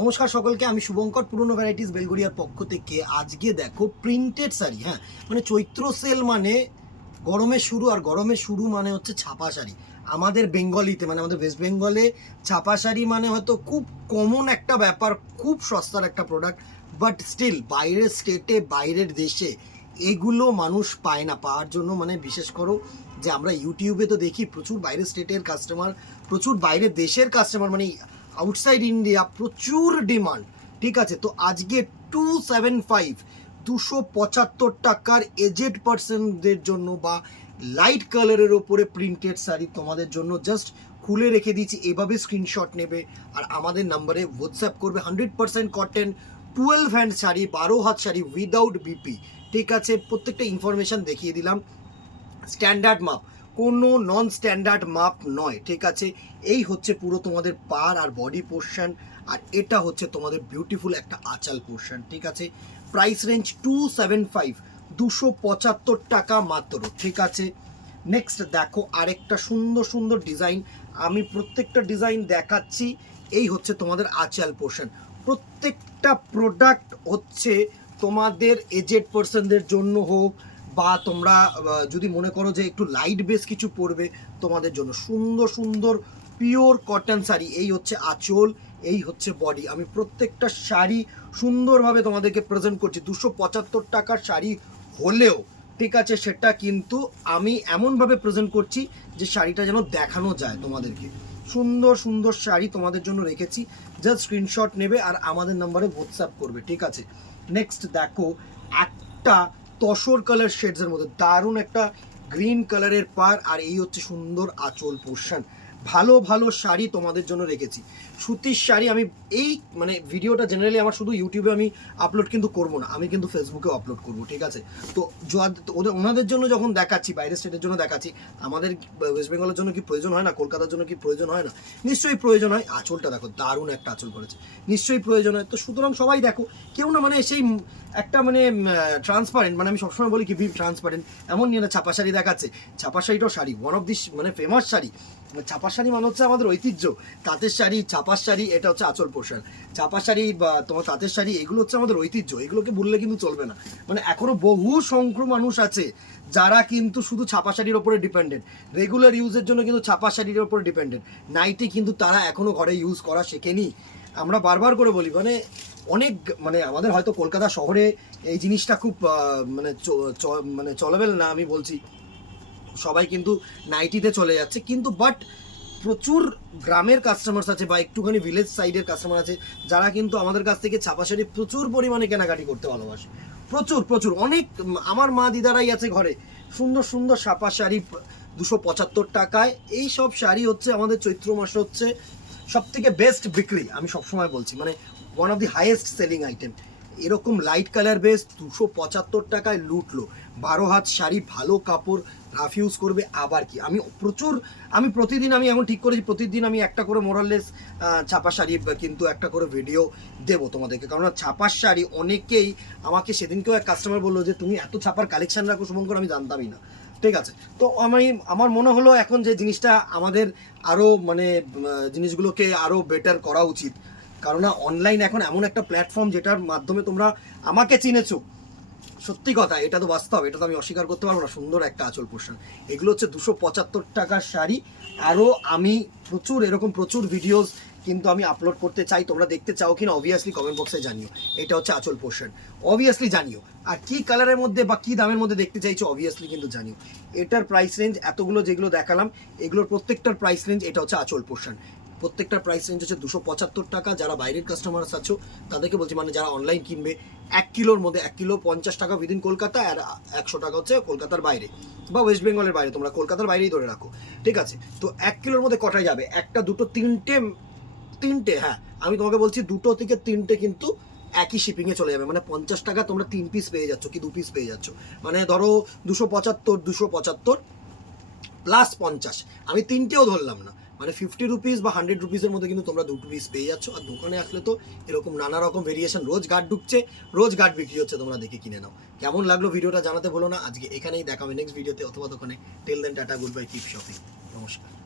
নমস্কার সকলকে, আমি শুভঙ্কর, পুরনো ভ্যারাইটিস বেলগড়িয়ার পক্ষ থেকে। আজকে দেখো প্রিন্টেড শাড়ি, হ্যাঁ মানে চৈত্র সেল মানে গরমের শুরু, আর গরমের শুরু মানে হচ্ছে ছাপা শাড়ি। আমাদের বেঙ্গলিতে মানে আমাদের ওয়েস্ট বেঙ্গলে ছাপা শাড়ি মানে হয়তো খুব কমন একটা ব্যাপার, খুব সস্তার একটা প্রোডাক্ট, বাট স্টিল বাইরের স্টেটে বাইরের দেশে এগুলো মানুষ পায় না। পাওয়ার জন্য মানে বিশেষ করো যে আমরা ইউটিউবে তো দেখি প্রচুর বাইরের স্টেটের কাস্টমার, প্রচুর বাইরের দেশের কাস্টমার, মানে আউটসাইড ইন্ডিয়া প্রচুর ডিমান্ড। ঠিক আছে, তো আজকে 275 275 টাকার এজেড পার্সনদের জন্য বা লাইট কালারের ওপরে প্রিন্টেড শাড়ি তোমাদের জন্য জাস্ট খুলে রেখে দিয়েছি। এভাবে স্ক্রিনশট নেবে আর আমাদের নাম্বারে হোয়াটসঅ্যাপ করবে। 100% কটন 12 হ্যান্ড শাড়ি, 12 হাত শাড়ি উইদাউট বিপি। ঠিক আছে, প্রত্যেকটা ইনফরমেশন দেখিয়ে দিলাম। স্ট্যান্ডার্ড মাপ, কোনো নন স্ট্যান্ডার্ড মাপ নয়। ঠিক আছে, এই হচ্ছে পুরো তোমাদের পার আর বডি পোর্শন, আর এটা হচ্ছে তোমাদের বিউটিফুল একটা আঁচাল পোর্শন। ঠিক আছে, প্রাইস রেঞ্জ 275 275 টাকা মাত্র। ঠিক আছে, নেক্সট দেখো আরেকটা সুন্দর সুন্দর ডিজাইন, আমি প্রত্যেকটা ডিজাইন দেখাচ্ছি। এই হচ্ছে তোমাদের আঁচাল পোর্শন। প্রত্যেকটা প্রোডাক্ট হচ্ছে তোমাদের এজেড পার্সনদের জন্য হোক, বা তোমরা যদি মনে করো যে একটু লাইট বেস কিছু পরবে তোমাদের জন্য, সুন্দর সুন্দর পিওর কটন শাড়ি। এই হচ্ছে আঁচল, এই হচ্ছে বডি। আমি প্রত্যেকটা শাড়ি সুন্দরভাবে তোমাদেরকে প্রেজেন্ট করছি। 275 টাকার শাড়ি হলেও ঠিক আছে, সেটা কিন্তু আমি এমনভাবে প্রেজেন্ট করছি যে শাড়িটা যেন দেখানো যায় তোমাদেরকে। সুন্দর সুন্দর শাড়ি তোমাদের জন্য রেখেছি, জাস্ট স্ক্রিনশট নেবে আর আমাদের নাম্বারে হোয়াটসঅ্যাপ করবে। ঠিক আছে, নেক্সট দেখো একটা তসর কালার শেডসের মধ্যে দারুণ একটা গ্রিন কালারের পার, আর এই হচ্ছে সুন্দর আঁচল পোর্শন। ভালো ভালো শাড়ি তোমাদের জন্য রেখেছি, সুতির শাড়ি। আমি এই মানে ভিডিওটা জেনারেলি আমার শুধু ইউটিউবে আমি আপলোড কিন্তু করব না, আমি কিন্তু ফেসবুকে আপলোড করব। ঠিক আছে, তো ওনাদের জন্য যখন দেখাচ্ছি, বাইরের স্টেটের জন্য দেখাচ্ছি, আমাদের ওয়েস্ট বেঙ্গলের জন্য কি প্রয়োজন হয় না? কলকাতার জন্য কি প্রয়োজন হয় না? নিশ্চয়ই প্রয়োজন হয়। আঁচলটা দেখো, দারুণ একটা আঁচল করেছে, নিশ্চয়ই প্রয়োজন হয়। তো সুতরাং সবাই দেখো, কেউ না মানে সেই একটা মানে ট্রান্সপারেন্ট, মানে আমি সবসময় বলি কি বি ট্রান্সপারেন্ট, এমন নিয়ে না ছাপা শাড়ি দেখাচ্ছে। ছাপা শাড়িটাও শাড়ি, ওয়ান অফ দিস মানে ফেমাস শাড়ি। ছাপা শাড়ি মানে হচ্ছে আমাদের ঐতিহ্য, তাঁতের শাড়ি, ছাপার শাড়ি, এটা হচ্ছে আঁচল পোর্শন। ছাপা শাড়ি বা তোমার তাঁতের শাড়ি, এগুলো হচ্ছে আমাদের ঐতিহ্য, এগুলোকে বললে কিন্তু চলবে না। মানে এখনো বহু সংখ্যক মানুষ আছে যারা কিন্তু শুধু ছাপা শাড়ির ওপরে ডিপেন্ডেন্ট, রেগুলার ইউজের জন্য কিন্তু ছাপা শাড়ির ওপরে ডিপেন্ডেন্ট। নাইটি কিন্তু তারা এখনো ঘরে ইউজ করা শেখেনি। আমরা বারবার করে বলি, মানে অনেক মানে আমাদের হয়তো কলকাতা শহরে এই জিনিসটা খুব মানে মানে চলেবেল না, আমি বলছি সবাই কিন্তু নাইটিতে চলে যাচ্ছে, কিন্তু বাট প্রচুর গ্রামের কাস্টমার্স আছে বা একটুখানি ভিলেজ সাইডের কাস্টমার আছে যারা কিন্তু আমাদের কাছ থেকে ছাপা শাড়ি প্রচুর পরিমাণে কেনাকাটি করতে ভালোবাসে। প্রচুর প্রচুর অনেক, আমার মা দিদারাই আছে ঘরে, সুন্দর সুন্দর ছাপা শাড়ি 275 টাকায়। এই সব শাড়ি হচ্ছে আমাদের চৈত্র মাসে হচ্ছে সব থেকে বেস্ট বিক্রি, আমি সবসময় বলছি, মানে one of the highest selling item. এরকম লাইট কালার বেস 275 টাকায় লুটলো। 12 হাত শাড়ি, ভালো কাপড়, রাফ ইউজ করবে। আবার কি আমি প্রতিদিন আমি এমন ঠিক করেছি, প্রতিদিন আমি একটা করে মোরাললেস ছাপা শাড়ি কিন্তু একটা করে ভিডিও দেবো তোমাদেরকে। কারণ ছাপার শাড়ি অনেকেই আমাকে, সেদিনকেও এক কাস্টমার বললো যে তুমি এত ছাপার কালেকশন রাখো শুভঙ্কর, আমি জানতামই না। ঠিক আছে, তো আমার মনে হলো এখন যে জিনিসটা আমাদের আরও মানে জিনিসগুলোকে আরও বেটার করা উচিত। কারণ অনলাইন এখন এমন একটা প্ল্যাটফর্ম যেটার মাধ্যমে তোমরা আমাকে চিনেছো, সত্যি কথা, এটা তো বাস্তব, এটা তো আমি অস্বীকার করতে পারবো না। সুন্দর একটা আঁচল পোর্শন, এগুলো হচ্ছে 275 টাকার শাড়ি। আরও আমি এরকম প্রচুর ভিডিওস কিন্তু আমি আপলোড করতে চাই, তোমরা দেখতে চাও কিনা অবভিয়াসলি কমেন্ট বক্সে জানিও। এটা হচ্ছে আঁচল পোর্শন, অবভিয়াসলি জানিও। আর কি কালারের মধ্যে বা কি দামের মধ্যে দেখতে চাইছো অবভিয়াসলি কিন্তু জানিও। এটার প্রাইস রেঞ্জ এতগুলো যেগুলো দেখালাম, এগুলোর প্রত্যেকটার প্রাইস রেঞ্জ, এটা হচ্ছে আঁচল পোর্শন, প্রত্যেকটার প্রাইস রেঞ্জ হচ্ছে 275 টাকা। যারা বাইরের কাস্টমার্স আছো তাদেরকে বলছি, মানে যারা অনলাইন কিনবে 1 কিলোর মধ্যে, 1 কিলো 50 টাকা উইদিন কলকাতা, আর 100 টাকা হচ্ছে কলকাতার বাইরে বা ওয়েস্ট বেঙ্গলের বাইরে, তোমরা কলকাতার বাইরেই ধরে রাখো। ঠিক আছে, তো 1 কিলোর মধ্যে কটায় যাবে? একটা, দুটো, তিনটে, হ্যাঁ আমি তোমাকে বলছি 2 থেকে 3টে কিন্তু একই শিপিংয়ে চলে যাবে। মানে 50 টাকা তোমরা 3 পিস পেয়ে যাচ্ছ কি 2 পিস পেয়ে যাচ্ছ। মানে ধরো 275 প্লাস 50, আমি 3টেও ধরলাম না, মানে 50 রুপিস বা 100 রুপিসের মধ্যে কিন্তু তোমরা 2 পিস পেয়ে যাচ্ছ। আর দোকানে আসলে তো এরকম নানা রকম ভেরিয়েশন, রোজ গার্ড ঢুকছে, রোজ গার্ড বিক্রি হচ্ছে, তোমরা দেখে কিনে নাও। কেমন লাগলো ভিডিওটা জানাতে ভুলো না। আজকে এখানেই দেখা হবে নেক্সট ভিডিওতে অথবা দোকানে। Till then tata, good bye, keep shopping, নমস্কার।